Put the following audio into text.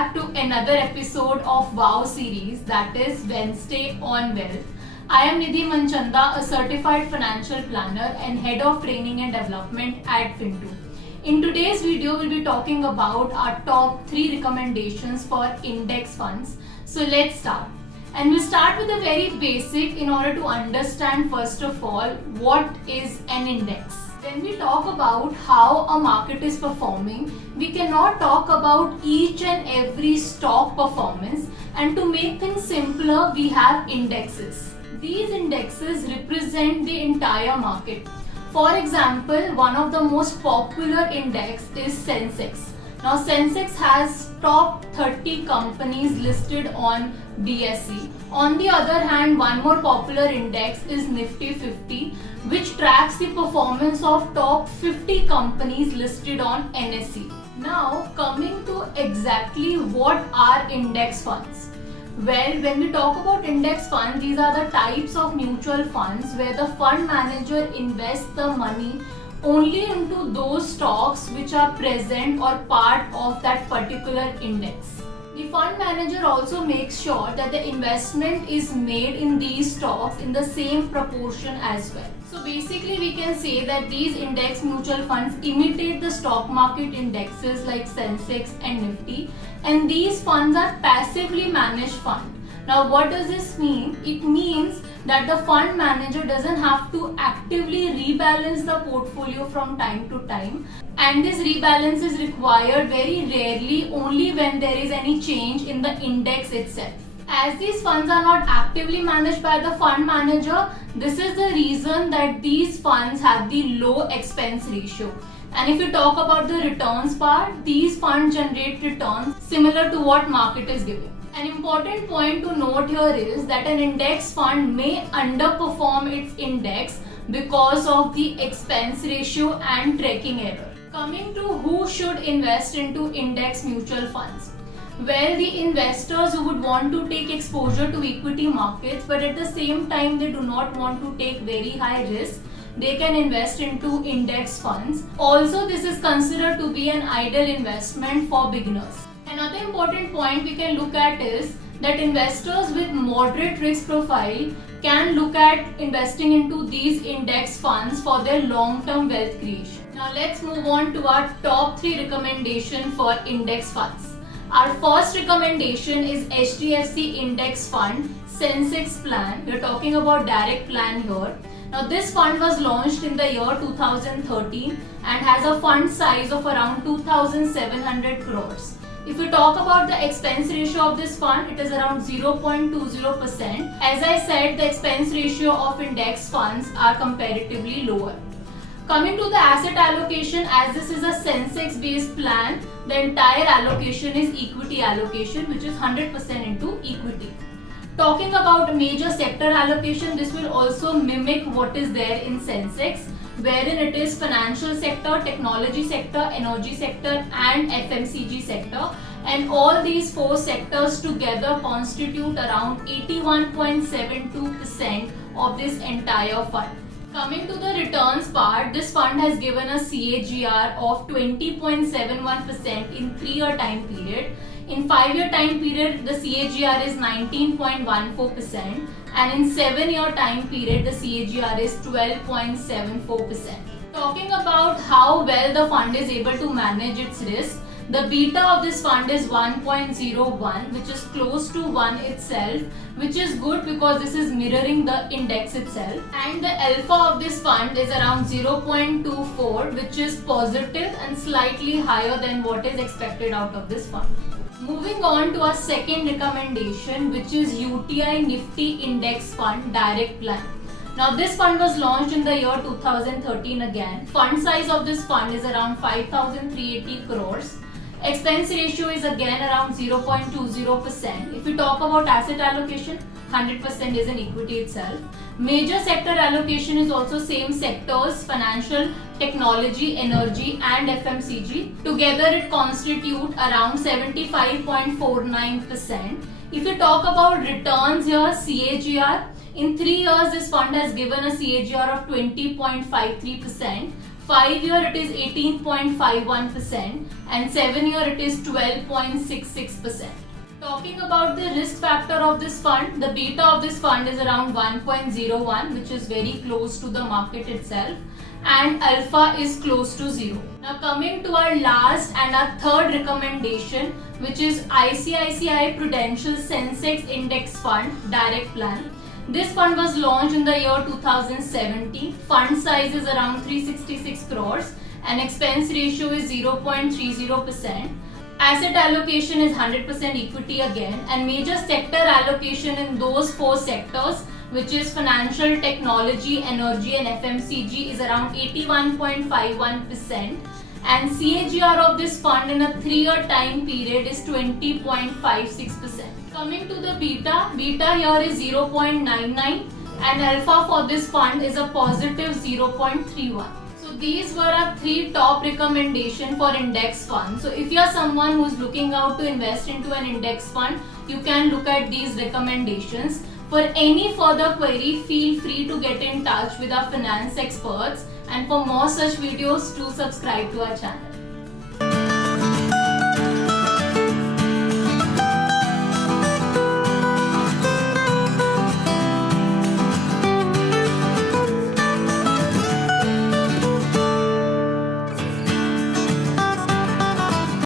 back to another episode of WOW series, that is Wednesday on Wealth. I am Nidhi Manchanda, a certified financial planner and head of training and development at Fintu. In today's video, we'll be talking about our top 3 recommendations for index funds. So let's start. And we'll start with the very basic in order to understand first of all what is an index. When we talk about how a market is performing, we cannot talk about each and every stock performance, and to make things simpler, we have indexes. These indexes represent the entire market. For example, one of the most popular index is Sensex. Now Sensex has top 30 companies listed on BSE. On the other hand, one more popular index is Nifty 50, which tracks the performance of top 50 companies listed on NSE. Now coming to exactly what are index funds. Well, when we talk about index funds, these are the types of mutual funds where the fund manager invests the money only into those stocks which are present or part of that particular index. The fund manager also makes sure that the investment is made in these stocks in the same proportion as well. So basically we can say that these index mutual funds imitate the stock market indexes like Sensex and Nifty, and these funds are passively managed funds. Now what does this mean? It means that the fund manager doesn't have to actively rebalance the portfolio from time to time, and this rebalance is required very rarely, only when there is any change in the index itself. As these funds are not actively managed by the fund manager, this is the reason that these funds have the low expense ratio. And if you talk about the returns part, these funds generate returns similar to what market is giving. An important point to note here is that an index fund may underperform its index because of the expense ratio and tracking error. Coming to who should invest into index mutual funds. Well, the investors who would want to take exposure to equity markets, but at the same time they do not want to take very high risk, they can invest into index funds. Also, this is considered to be an ideal investment for beginners. Another important point we can look at is that investors with moderate risk profile can look at investing into these index funds for their long-term wealth creation. Now let's move on to our top 3 recommendation for index funds. Our first recommendation is HDFC Index Fund Sensex Plan. We are talking about direct plan here. Now this fund was launched in the year 2013 and has a fund size of around 2,700 crores. If we talk about the expense ratio of this fund, it is around 0.20%. As I said, the expense ratio of index funds are comparatively lower. Coming to the asset allocation, as this is a Sensex based plan, the entire allocation is equity allocation, which is 100% into equity. Talking about major sector allocation, this will also mimic what is there in Sensex, wherein it is financial sector, technology sector, energy sector and FMCG sector, and all these 4 sectors together constitute around 81.72% of this entire fund. Coming to the returns part, this fund has given a CAGR of 20.71% in 3-year time period. In 5-year time period, the CAGR is 19.14%, and in 7-year time period, the CAGR is 12.74%. Talking about how well the fund is able to manage its risk, the beta of this fund is 1.01, which is close to 1 itself, which is good because this is mirroring the index itself. And the alpha of this fund is around 0.24, which is positive and slightly higher than what is expected out of this fund. Moving on to our second recommendation, which is UTI Nifty Index Fund Direct Plan. Now this fund was launched in the year 2013 again. Fund size of this fund is around 5,380 crores. Expense ratio is again around 0.20%. If we talk about asset allocation, 100% is in equity itself. Major sector allocation is also same sectors, financial, technology, energy and FMCG. Together it constitute around 75.49%. If you talk about returns here, CAGR, in 3 years this fund has given a CAGR of 20.53%. 5-year it is 18.51% and 7-year it is 12.66%. Talking about the risk factor of this fund, the beta of this fund is around 1.01, which is very close to the market itself, and alpha is close to 0. Now coming to our last and our third recommendation, which is ICICI Prudential Sensex Index Fund Direct Plan. This fund was launched in the year 2017. Fund size is around 366 crores and expense ratio is 0.30%. Asset allocation is 100% equity again, and major sector allocation in those 4 sectors, which is financial, technology, energy and FMCG, is around 81.51%, and CAGR of this fund in a 3-year time period is 20.56%. Coming to the beta here is 0.99 and alpha for this fund is a positive 0.31. So these were our 3 top recommendations for index funds. So if you are someone who is looking out to invest into an index fund, you can look at these recommendations. For any further query, feel free to get in touch with our finance experts, and for more such videos, do subscribe to our channel.